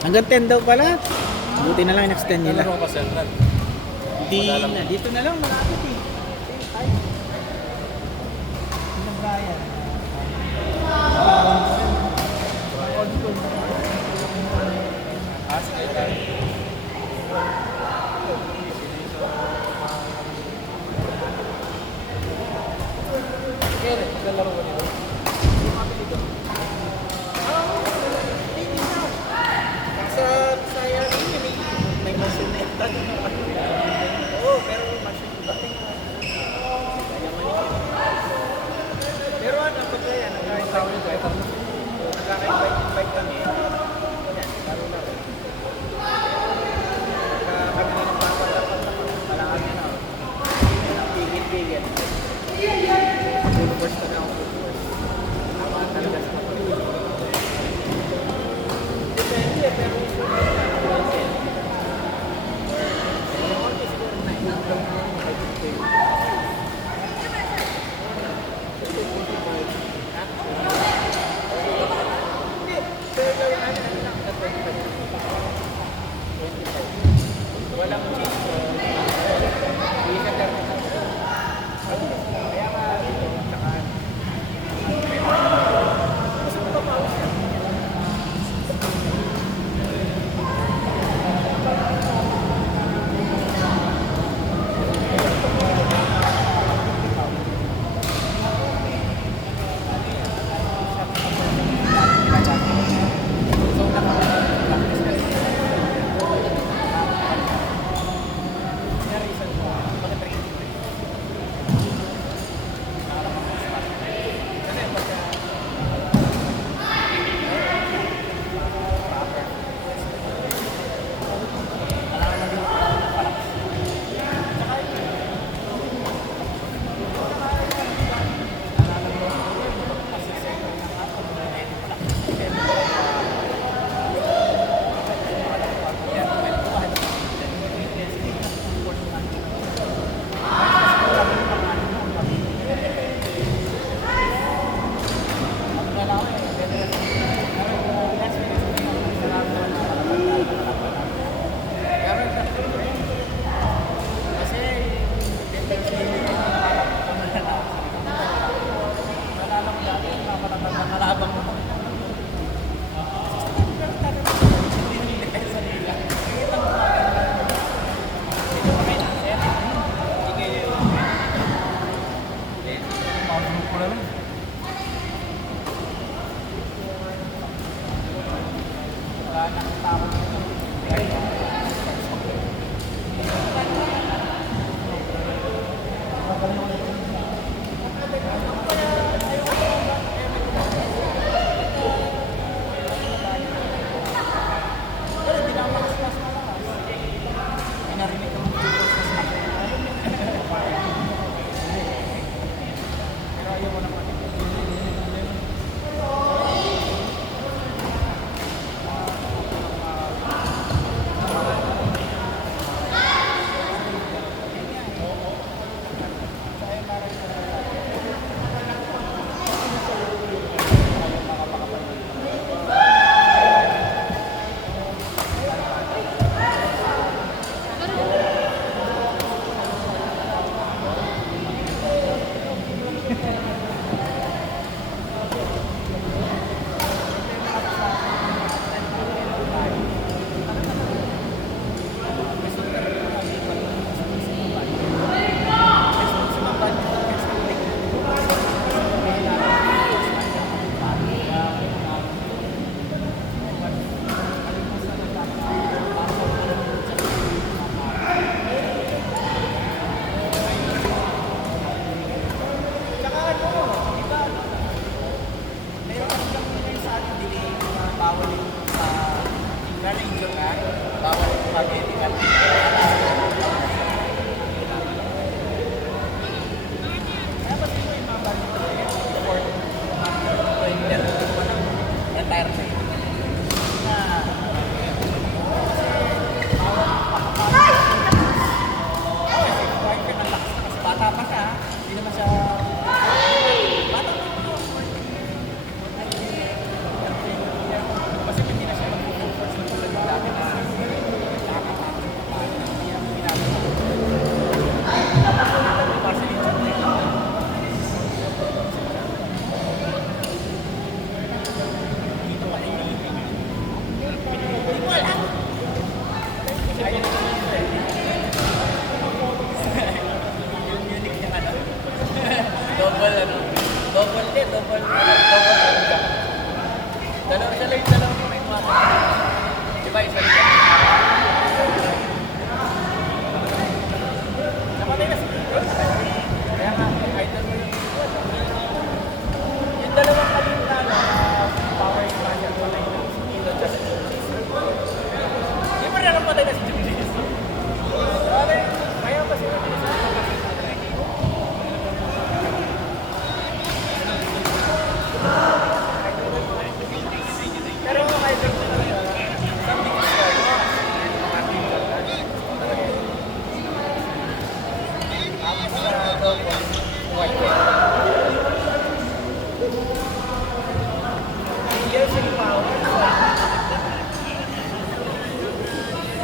Hanggang 10 daw pala. Buti na lang in-extend nila. Ano pa Central? Hindi na. Dito na lang. Malapit eh. Same time. Sino Brian? Sige tayo. Kaya maglalaro ko nito. Sa Bisaya rin yun eh. May machine na ito. Oo, pero machine ko dating pero ano, pag yan, nagkaka-invite kami. Yan, laro na rin. Kami ng papalapat na malakad na. Bigit-bigit. Full force na ako, full force. Tama talaga sa kapatid. Depende, pero walang change. Hindi na terminal. Kaya nga dito, tsaka gusto ko pa pause yan.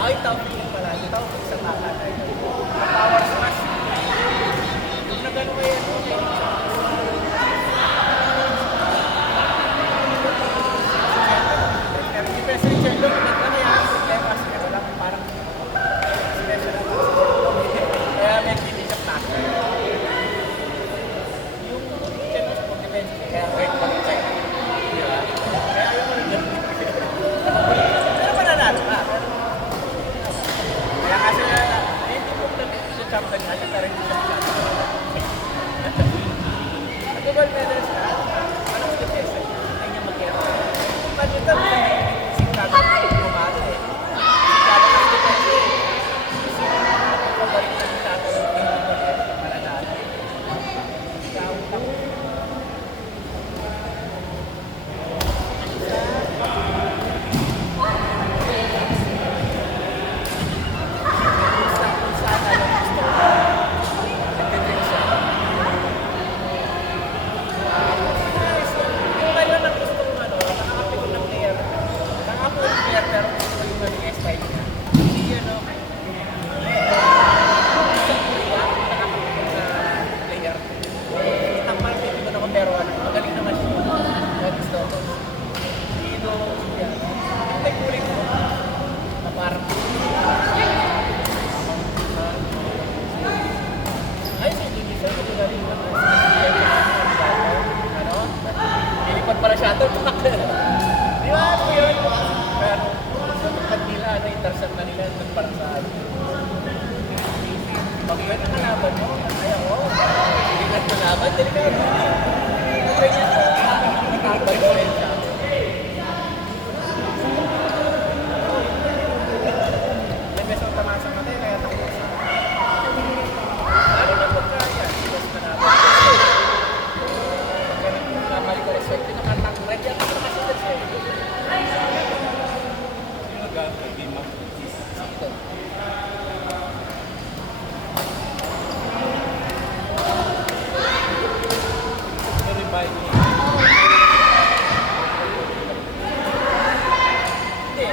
Ay, Taufik pala. Taufik sa baka. Power smash. Yung nagano kayo, okay. Pero yung best Richard doon, ano yan, problema siya. Wala kang parang special na kaya may kinisap na. Yung Richard doon, kung depende siya, kaya wait pa rin tayo. Di ba? Kaya ayaw mo rin dyan. Pero mananalo ka. Kaya kasi hindi mo sa champion na siya, pero hindi siya champion. At gold medalist ka, anong statistics? Hindi niya mag-get. Imagine ka, si Chicago bumalo eh. Chicago kasi depende eh. Kasi pabalik na Chicago, hindi mag-get, mananalo. Chicago lang. Ay, hindi isa. Ano? Nilipad pala siya doon. Di ba? Ano yun? Pero sa tukad nila, intercept na nila doon parang sa pag yun ang kalaban mo, ay ako. Hindi ka kalaban, delikado. Ganyan mo. Nakabay mo rin siya. May besong tamasa matay, kaya takot sa ano na pagkaya? Mas manabot. Pagka namali ko respect, nakatang red yan. Ano kasi dyan siya? Yung nag-gagawin, hindi mo. Ito. Revive mo. Hindi.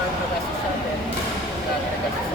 Nag-assist sa atin. Nag-assist